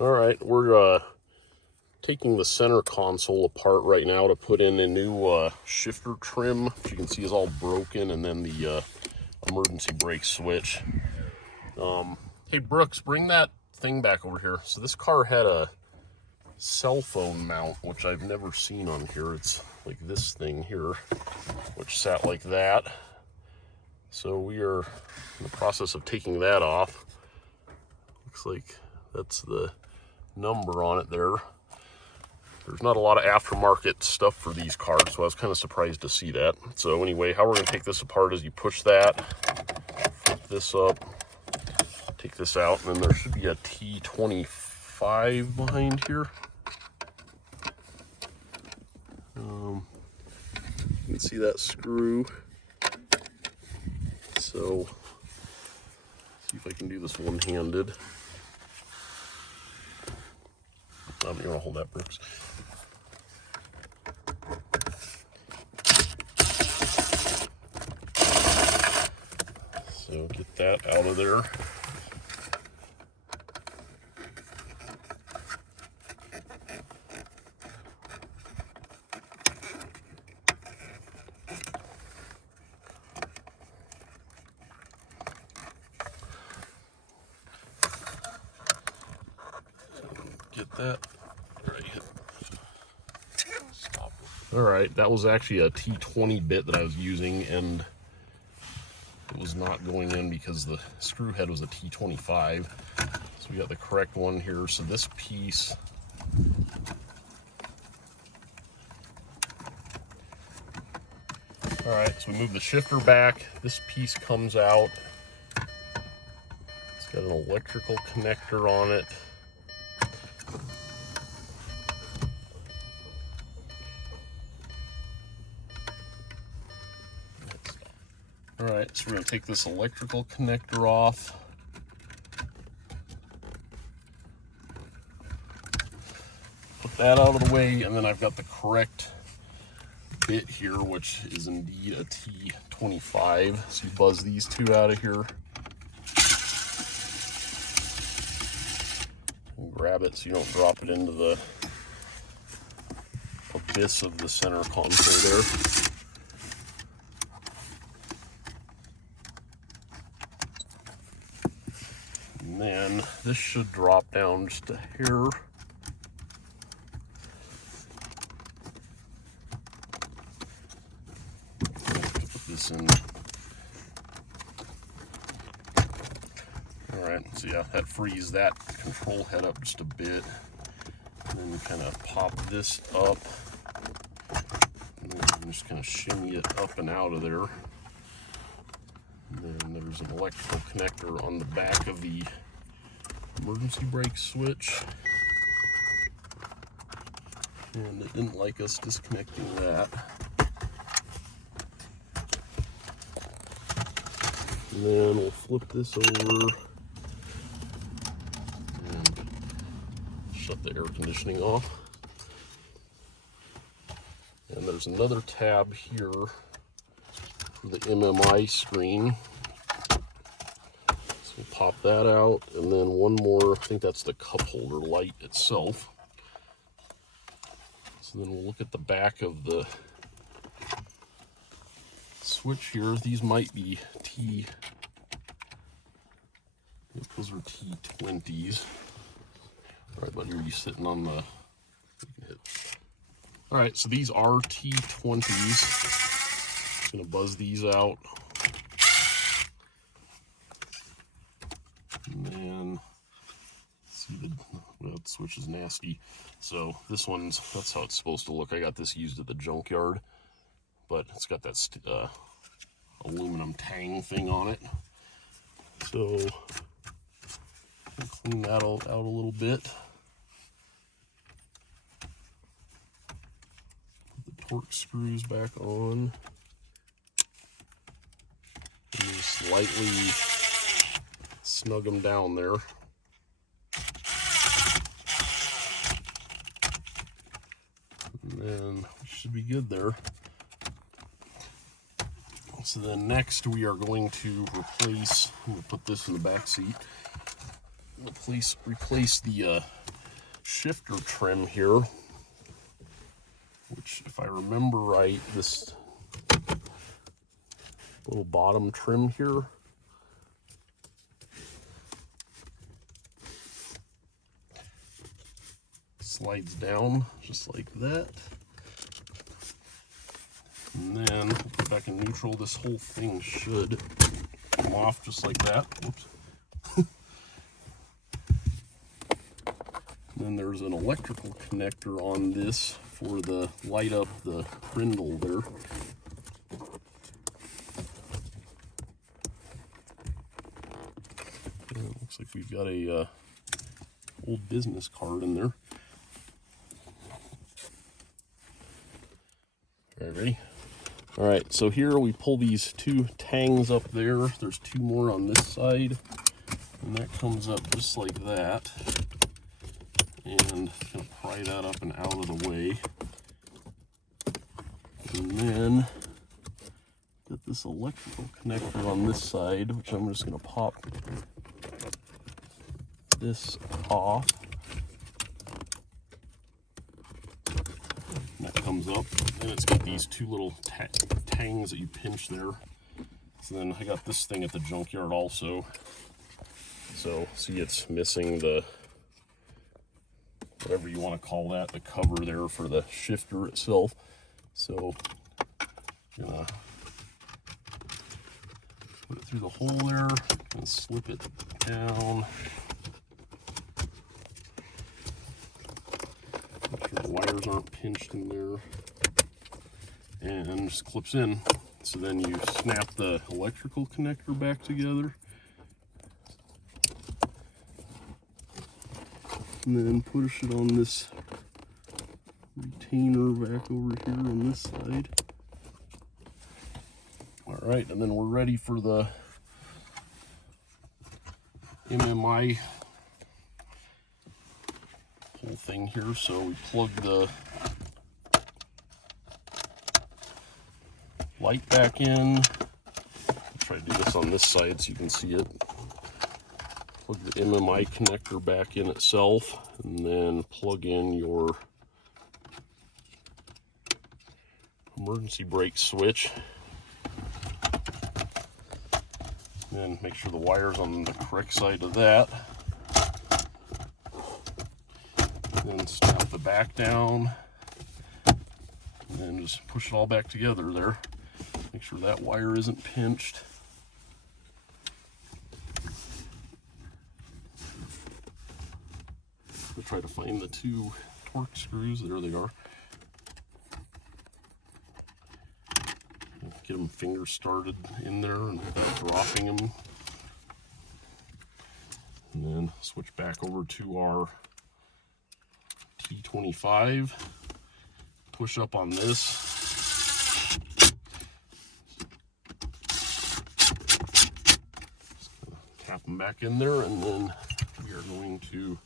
All right, we're taking the center console apart right now to put in a new shifter trim, which you can see is all broken, and then the emergency brake switch. Hey Brooks, bring that thing back over here. So this car had a cell phone mount, which I've never seen on here. It's like this thing here, which sat like that. So we are in the process of taking that off. Looks like that's the number on it there. There's not a lot of aftermarket stuff for these cars, so I was kind of surprised to see that. So anyway, how we're going to take this apart is you push that, flip this up, take this out, and then there should be a T25 behind here. You can see that screw. So, see if I can do this one-handed. You want to hold that, Brooks? So get that out of there. Get that. All right, that was actually a T20 bit that I was using, and it was not going in because the screw head was a T25. So we got the correct one here. So this piece, all right, so we move the shifter back. This piece comes out. It's got an electrical connector on it. All right, so we're gonna take this electrical connector off. Put that out of the way, and then I've got the correct bit here, which is indeed a T25. So you buzz these two out of here. And grab it so you don't drop it into the abyss of the center console there. And then this should drop down just a hair. Put this in. All right, so yeah, that frees that control head up just a bit. And then kind of pop this up. And then you can just kind of shimmy it up and out of there. And then there's an electrical connector on the back of the emergency brake switch. And it didn't like us disconnecting that. And then we'll flip this over and shut the air conditioning off. And there's another tab here for the MMI screen. So we'll pop that out, and then one more, I think that's the cup holder light itself. So then we'll look at the back of the switch here. These might be those are T20s. All right, buddy, are you sitting on the, all right, so these are T20s. Just gonna buzz these out. And then, see the switch is nasty. So this one's, that's how it's supposed to look. I got this used at the junkyard, but it's got that aluminum tang thing on it. So clean that out a little bit. Put the torque screws back on. And just lightly snug them down there. And then we should be good there. So then next we are going to replace, I'm going to put this in the back seat, replace the shifter trim here, which, if I remember right, this little bottom trim here slides down just like that. And then if I can neutral, this whole thing should come off just like that. Whoops. Then there's an electrical connector on this for the light up the brindle there. And it looks like we've got a old business card in there. All right, ready? All right, so here we pull these two tangs up there. There's two more on this side, and that comes up just like that. And gonna pry that up and out of the way. And then get this electrical connector on this side, which I'm just gonna pop this off. And that comes up, and it's got these two little tangs that you pinch there. So then I got this thing at the junkyard also. So see, it's missing the, whatever you want to call that, the cover there for the shifter itself. So I'm gonna put it through the hole there and slip it down. Make sure the wires aren't pinched in there, and just clips in. So then you snap the electrical connector back together, and then push it on this retainer back over here on this side. All right, and then we're ready for the MMI whole thing here. So we plug the light back in. I'll try to do this on this side so you can see it. Plug the MMI connector back in itself, and then plug in your emergency brake switch. And make sure the wire's on the correct side of that. Then snap the back down, and then just push it all back together there. Make sure that wire isn't pinched. I'll try to find the two torque screws. There they are. Get them finger started in there and without dropping them. And then switch back over to our T25. Push up on this. Tap them back in there, and then we are going to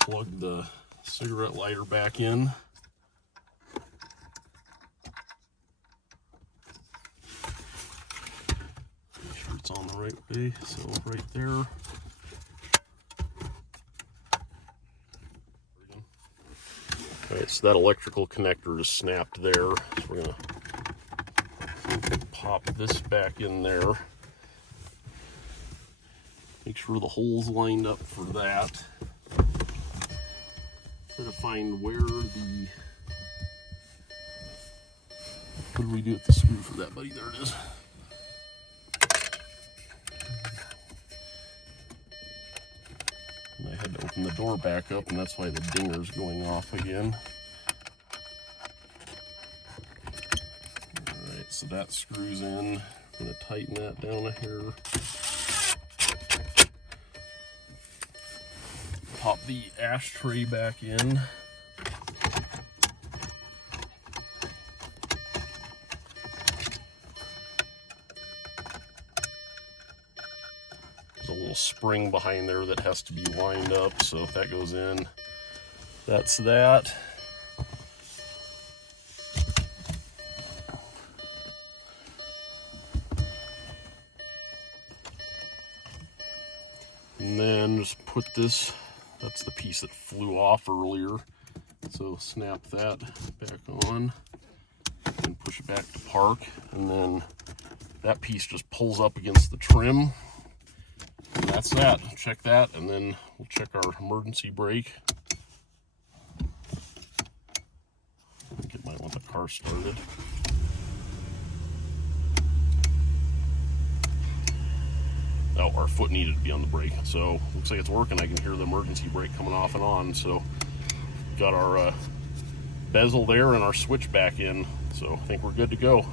plug the cigarette lighter back in. Make sure it's on the right way, so right there. Alright, so that electrical connector is snapped there. So we're going to pop this back in there. Make sure the hole's lined up for that. Try to find where the... What do we do with the screw for that, buddy? There it is. And I had to open the door back up, and that's why the dinger's going off again. Alright, so that screws in. I'm going to tighten that down a hair. Pop the ashtray back in. There's a little spring behind there that has to be lined up, so if that goes in, that's that. And then just put this That's the piece that flew off earlier. So snap that back on and push it back to park. And then that piece just pulls up against the trim. And that's that. Check that, and then we'll check our emergency brake. I think it might want the car started. Oh, our foot needed to be on the brake. So looks like it's working. I can hear the emergency brake coming off and on. So got our bezel there and our switch back in. So I think we're good to go.